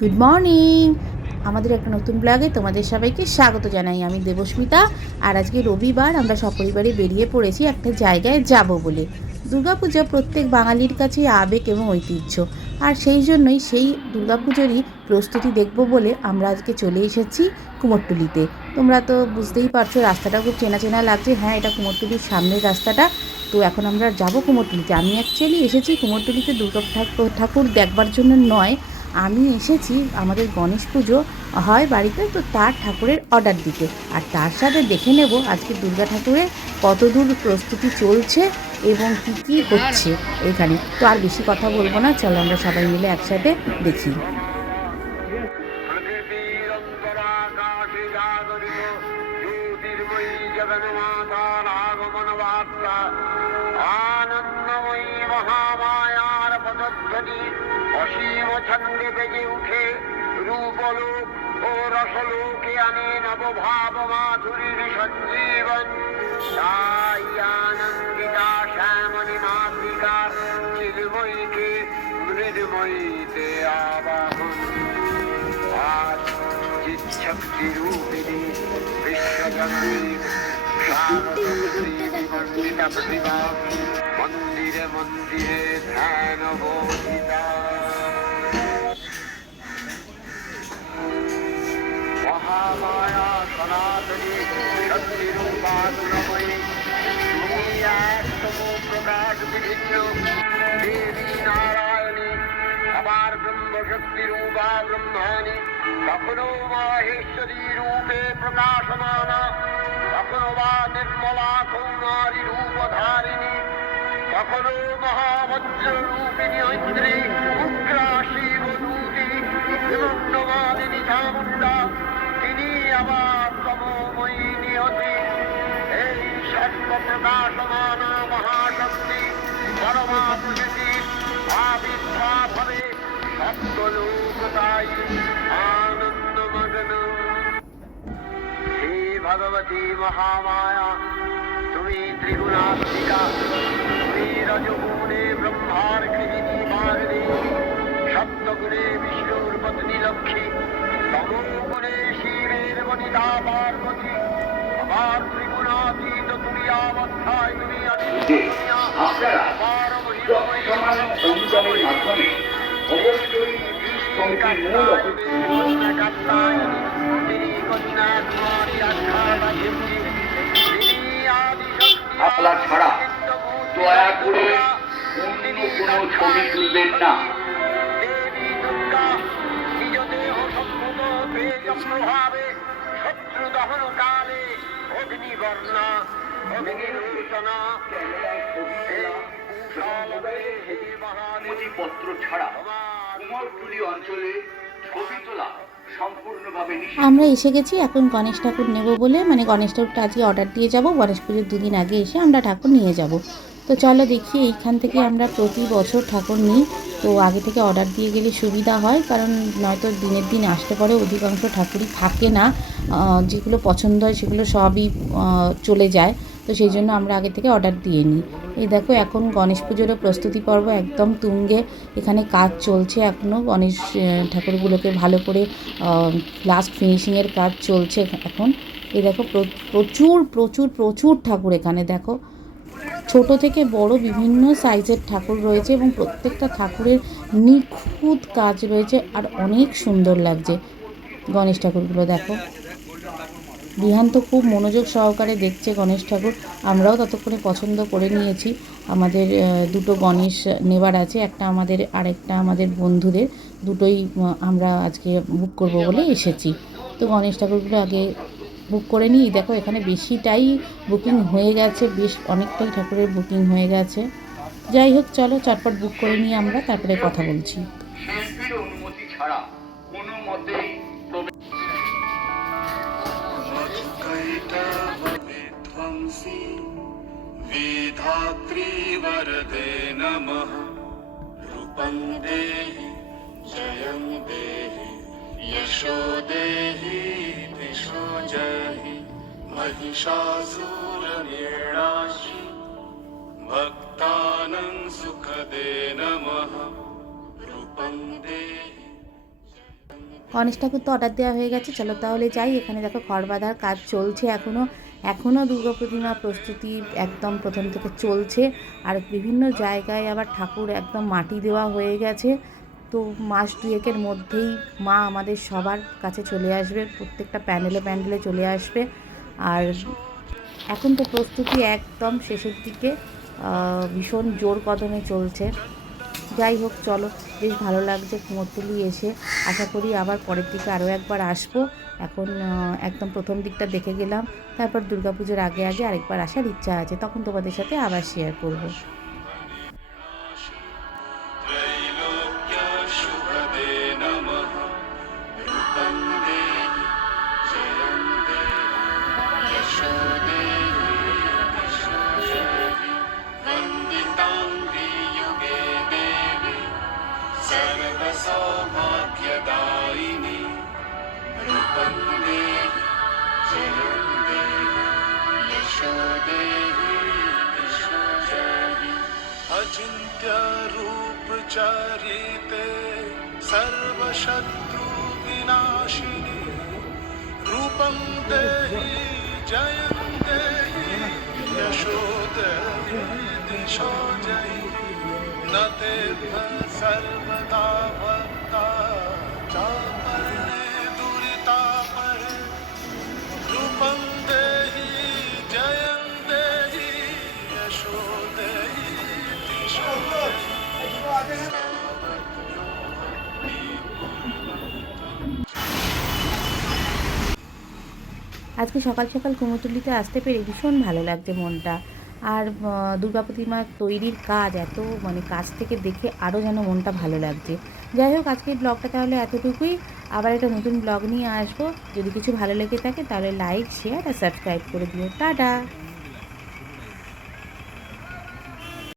Good morning আমাদের একটা নতুন ব্লগে তোমাদের সবাইকে স্বাগত জানাই। আমি দেবস্মিতা। আর আজকে রবিবার আমরা সপরিবারে বেরিয়ে পড়েছি একটা জায়গায় যাব বলে। দুর্গাপূজা প্রত্যেক বাঙালির কাছে আবেগ এবং ঐতিহ্য। আর সেই জন্যই সেই দুর্গাপুজোরই প্রস্তুতি দেখব বলে আমরা আজকে চলে এসেছি কুমোরটুলিতে। তোমরা তো বুঝতেই পারছ রাস্তাটা খুব চেনা চেনা লাগছে। হ্যাঁ এটা কুমোরটুলির সামনের রাস্তাটা। তো এখন আমরা যাব কুমোরটুলিতে। আমি অ্যাকচুয়ালি এসেছি কুমোরটুলিতে দুর্গা ঠাকুর দেখবার জন্য নয়। আমি এসেছি আমাদের গণেশ পুজো হয় বাড়িতে, তো তার ঠাকুরের অর্ডার দিতে। আর তার সাথে দেখে নেব আজকে দুর্গা ঠাকুরের কত দূর প্রস্তুতি চলছে এবং কী কী হচ্ছে এখানে। তো আর বেশি কথা বলব না, চলো আমরা সবাই মিলে একসাথে দেখি। আনন্দময়ী মহামায়ার অসীম ছন্দে বেজে উঠে রূপলোক ও রসলোকে আনে নবভাব মাধুরীর সঞ্জীবন। তাই আনন্দিতা শ্যামণি মাতৃকার চিলময়ীকে মৃদময়ীতে আবাহন। বিশ্বজননী মন্দিরে মন্দিরে ধ্যান বোধিতা মহামায়া সনাতনী শক্তিরূপা গুণময়ী তুমি একতম প্রকাশ বিভিন্ন দেবী নারায়ণী আবার ব্রহ্মশক্তি রূপা ব্রহ্মাণী কখনো মাহেশ্বরী রূপে প্রকাশমানা কখনো বা নির্মলা কৌমারী রূপধারিণী কখনো রূপিণী ঐন্দ্রী উগ্রা শিবদূতি হিরণ্যমালিনী চামুণ্ডা আবার তমময়ী নিয়তি, এই সর্ব প্রকাশমান মহাশক্তি পরমা প্রকৃতি আবির্ভাব হবে। সপ্তলোকতাই আনন্দমগ্ন। হে ভগবতী মহামায়া, তুমি ত্রিগুণাত্মিকা, তুমি রজগুণে ব্রহ্মার গৃহিণী বাগদেবী সপ্তগুণে বিষ্ণুর পত্নী। যে আপনারা সমান অনুদানের মাধ্যমে অবশ্যই কমিটির মূল আপনারা ছাড়া দয়া করে অন্য কোনো ছবি তুলবেন না। প্রভাবে অগ্নিবর্ণা অগ্নিরূষণা নথিপত্র ছাড়া কুমারটুলি অঞ্চলে ছবি তোলা আমরা এসে গেছি এখন গণেশ ঠাকুর নেব বলে মানে গণেশ ঠাকুরটা আজকে অর্ডার দিয়ে যাব গণেশ পুজোর দুদিন আগে এসে আমরা ঠাকুর নিয়ে যাব। তো চলো দেখি এইখান থেকে আমরা প্রতি বছর ঠাকুর নিই। তো আগে থেকে অর্ডার দিয়ে গেলে সুবিধা হয়, কারণ নয়তো দিনের দিন আসতে পরে, অধিকাংশ ঠাকুরই থাকে না। যেগুলো পছন্দ হয় সেগুলো সবই চলে যায়। তো সেই জন্য আমরা আগে থেকে অর্ডার দিয়ে নিই। এই দেখো, এখন গণেশ পুজোরও প্রস্তুতি পর্ব একদম তুঙ্গে। এখানে কাজ চলছে এখনও গণেশ ঠাকুরগুলোকে ভালো করে লাস্ট ফিনিশিংয়ের কাজ চলছে এখন। এই দেখো, প্র- প্রচুর প্রচুর প্রচুর ঠাকুর এখানে, দেখো। ছোট থেকে বড় বিভিন্ন সাইজের ঠাকুর রয়েছে এবং প্রত্যেকটা ঠাকুরের নিখুঁত কাজ রয়েছে আর অনেক সুন্দর লাগছে। গণেশ ঠাকুরগুলো দেখো। বিহান তো খুব মনোযোগ সহকারে দেখছে গণেশ ঠাকুর। আমরাও ততক্ষণে পছন্দ করে নিয়েছি। আমাদের দুটো গণেশ নেবার আছে, একটা আমাদের, আরেকটা আমাদের বন্ধুদের। দুটোই আমরা আজকে বুক করব বলে এসেছি। তো গণেশ ঠাকুরগুলো আগে বুক করে নিই দেখো এখানে বেশিটাই বুকিং হয়ে গেছে বেশ অনেকটাই ঠাকুরের বুকিং হয়ে গেছে যাই হোক চলো চটপট বুক করে নিয়ে আমরা তারপরে কথা বলছি শিল্পীর অনুমতি ছাড়া কোনো মতেই প্রবেশ मधुकैटभविध्वंसी विधात्री वरदे नमः रूपं देहि जयं देहि यशो देहि दिशो जहि महिषासुरनिर्णाशि भक्तानं सुखदे नमः रूपं देहि গণেশ ঠাকুর তো অর্ডার দেওয়া হয়ে গেছে চলো তাহলে যাই এখানে দেখো খড় বাঁধার কাজ চলছে এখনও এখনও দুর্গা প্রতিমা প্রস্তুতি একদম প্রথম থেকে চলছে আর বিভিন্ন জায়গায় আবার ঠাকুর একদম মাটি দেওয়া হয়ে গেছে তো মাস দুয়েকের মধ্যেই মা আমাদের সবার কাছে চলে আসবে, প্রত্যেকটা প্যান্ডেলে প্যান্ডেলে চলে আসবে। আর এখন তো প্রস্তুতি একদম শেষের দিকে ভীষণ জোর কদমে চলছে। যাই হোক, চলো, বেশ ভালো লাগছে কুমোরটুলি এসে। আশা করি আবার পরের দিকে আরও একবার আসব। এখন একদম প্রথম দিকটা দেখে গেলাম। তারপর দুর্গাপুজোর আগে আগে আরেকবার আসার ইচ্ছা আছে। তখন তোমাদের সাথে আবার শেয়ার করব। अचिन्त्य रूप चरिते सर्वशत्रु विनाशिनी रूपं देहि जयं देहि यशो देहि दिशो जयि न तेभ्य सर्वदा আজকে সকাল সকাল কুমোরটুলিতে আসতে পেরে ভীষণ ভালো লাগছে মনটা। আর দুর্গা প্রতিমা তৈরির কাজ এত মানে কাজ থেকে দেখে আরও যেন মনটা ভালো লাগছে। যাই হোক, আজকের ব্লগটা তাহলে এতটুকুই। আবার একটা নতুন ব্লগ নিয়ে আসব। যদি কিছু ভালো লেগে থাকে তাহলে লাইক শেয়ার আর সাবস্ক্রাইব করে দিও। টাটা!